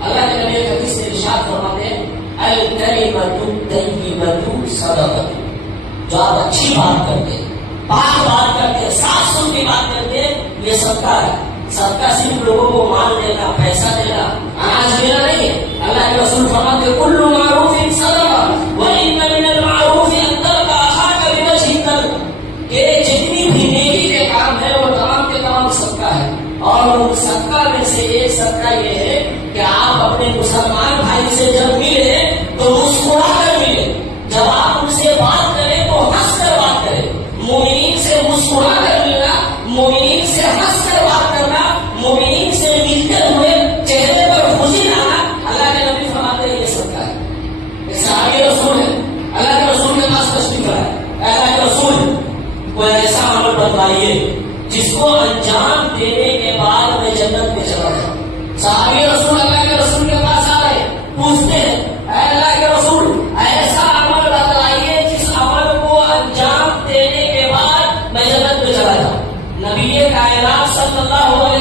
اللہ کے نبی حدیث میں ارشاد فرماتے ہیں الکلمۃ الطیبۃ صدقۃ، جو آپ اچھی بات کرتے ہیں، پاک بات کرتے ہیں، صاف ستھری بات کرتے ہیں، یہ صدقہ ہے۔ صدقہ صرف لوگوں کو مال دینا، پیسہ دینا، اناج دینا نہیں ہے۔ اللہ کے رسول فرماتے ہیں کل معروف صدقہ وان من المعروف ان تلقى اخاك بوجه طلق، کہ جتنی بھی نیکی کے کام ہے وہ تمام کے تمام صدقہ ہے، اور ان صدقہ میں سے ایک صدقہ یہ ہے کہ آپ اپنے مسلمان بھائی سے جب ملے تو مسکرا کر ملے، جب آپ ان سے بات کریں تو ہنس کر بات کریں۔ مومنین سے مسکرا کر ملنا، مومنین سے ہنس کر بات کرنا، مومنین سے ملتے ہوئے چہرے پر خوشی لانا، اللہ کے نبی فرماتے ہیں یہ صدقہ ہے۔ ایک صحابی رسول ہے، اللہ کے رسول کے پاس تشریف لائے، اللہ کے رسول کوئی ایسا عمل بتائیے جس کو انجام دینے کے بعد میں جنت میں چلا جاؤں۔ صحابی رسول اللہ کے رسول کے پاس آ رہے پوچھتے ہیں اے اللہ کے رسول ایسا عمل بتائیے جس عمل کو انجام دینے کے بعد میں جنت میں چلا جاؤں۔ نبی کائنات صلی اللہ علیہ